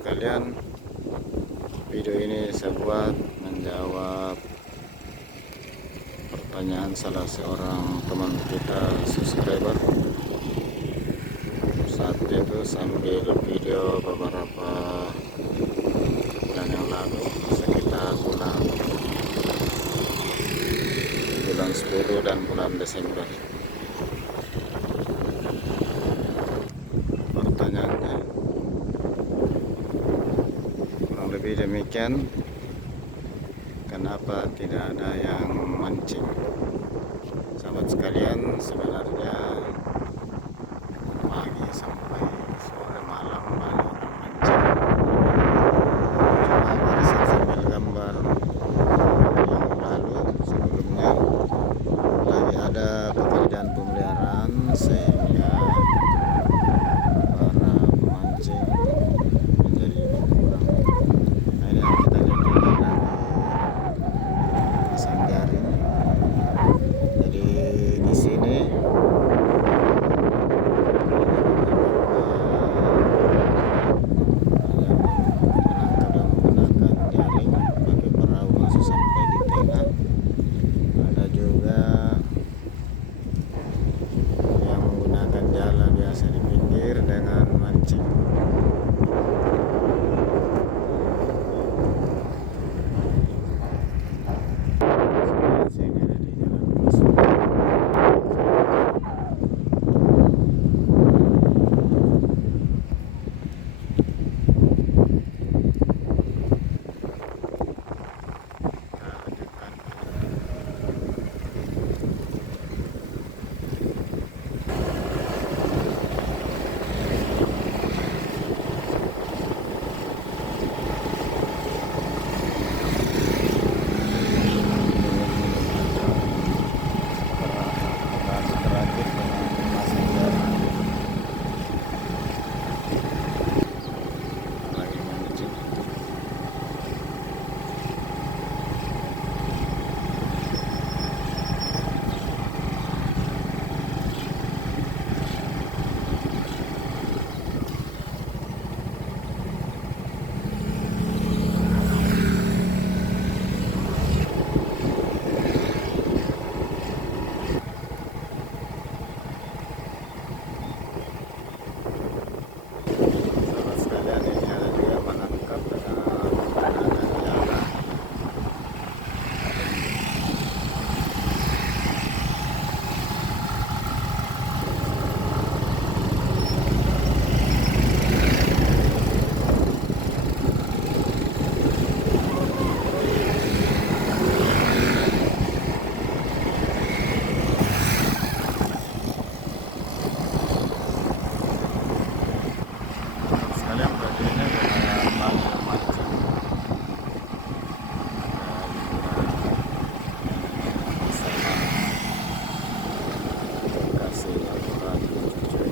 sekalian, video ini saya buat menjawab pertanyaan salah seorang teman kita subscriber. Saat itu sambil video beberapa bulan yang lalu, sekitar bulan 10 dan bulan Desember. Pertanyaannya kurang lebih demikian: kenapa tidak ada yang mancing? Sahabat sekalian, sebenarnya pagi sampai sore malam banyak orang mancing. Cuma pada saat sambil gambar yang lalu sebelumnya lagi ada pekerjaan pemeliharaan, sehingga para pemancing menjadi berkurang. Nah, ini yang kita lihat dari pasang jaring. Jadi di sini menangkap dan menggunakan jaring pakai perahu masuk sampai di tengah. Ada juga yang menggunakan jala biasa di pinggir dengan mancing. Sini ada di jalan masuk. Kita lanjutkan. Terakhir dengan pasang jaring lagi mancing. Sahabat sekalian, ini ada juga menangkap dengan menggunakan jala. Sekalian berdirinya dengan bangka mancing. Ada juga kasih aturan cuy.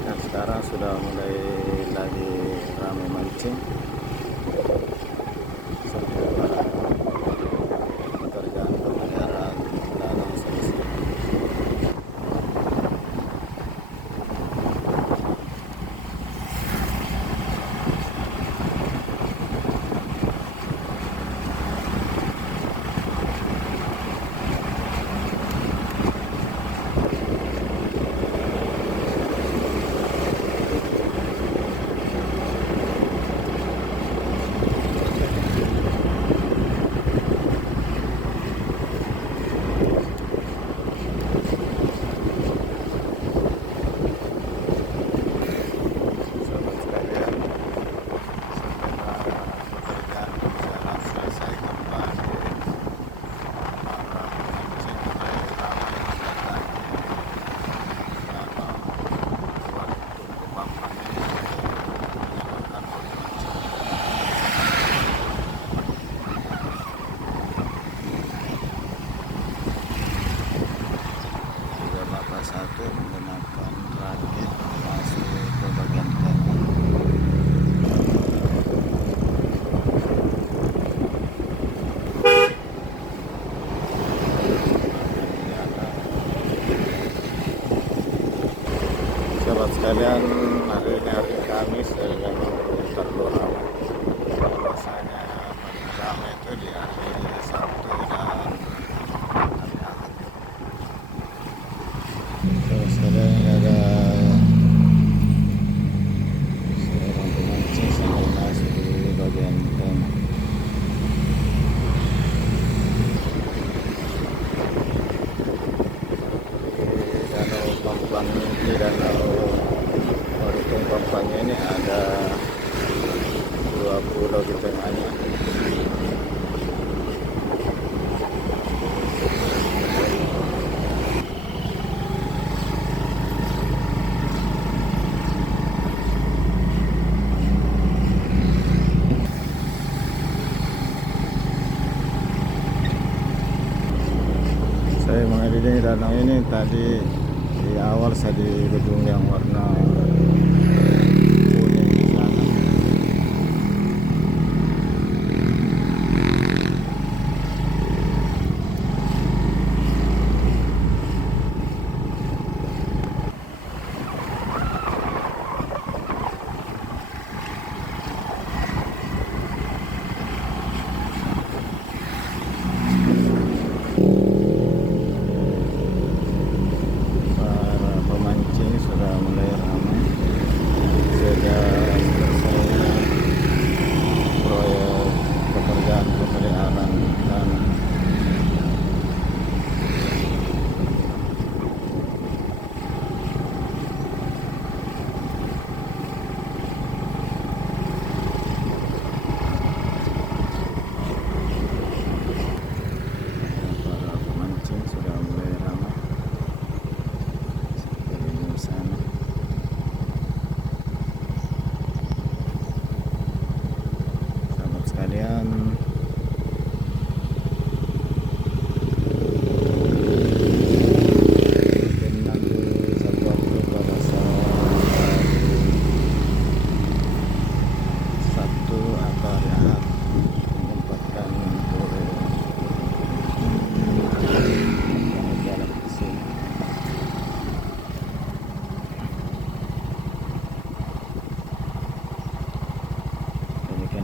Dan sekarang sudah mulai lagi ramai mancing. Sambil pekerjaan pemeliharaan danau selesai. sekalian, hari ini hari Kamis dan memang belum terlalu ramai. Biasanya paling ramai itu di hari Sabtu dan hari Ahad. Terus sekalian ada seorang pemancing sambil masuk di bagian tengah. Di danau Waduk Pampangnya ini ada 2 pulau di tengahnya. Saya mengelilingi danau ini tadi. Di awal saya di gedung yang warna kuning di sana.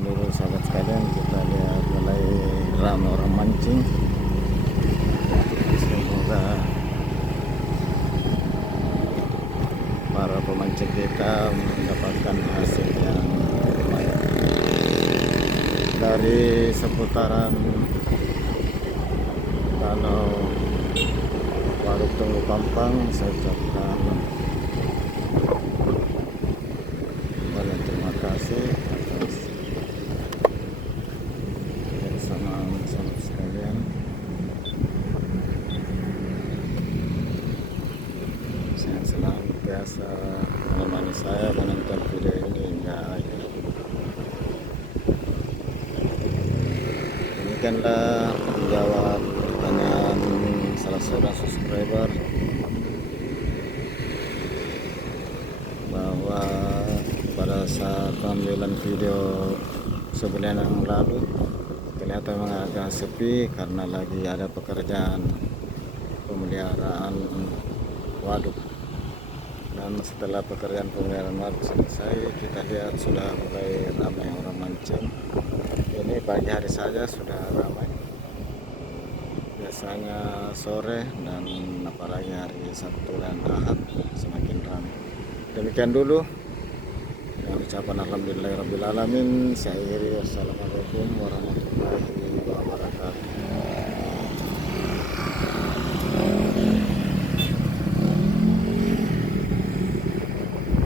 Dulu sahabat sekalian, kita lihat mulai ramai orang mancing. Semoga para pemancing kita mendapatkan hasil yang lumayan dari seputaran danau Waduk Tunggu Pampang. Saya ucapkan banyak terima kasih atas kebersamaan sahabat sekalian. Saya selalu biasa menemani saya menonton video ini hingga akhir. Demikianlah menjawab pertanyaan salah seorang subscriber bahwa pada saat pengambilan video sebulan yang lalu ternyata memang agak sepi karena lagi ada pekerjaan pemeliharaan waduk. Dan setelah pekerjaan pemeliharaan waduk selesai, kita lihat sudah mulai ramai orang mancing. Ini pagi hari saja sudah ramai. Biasanya sore dan apalagi hari Sabtu dan Ahad semakin ramai. Demikian dulu. Dengan ucapan alhamdulillahirabbil alamin, saya akhiri. Wassalamualaikum warahmatullahi wabarakatuh.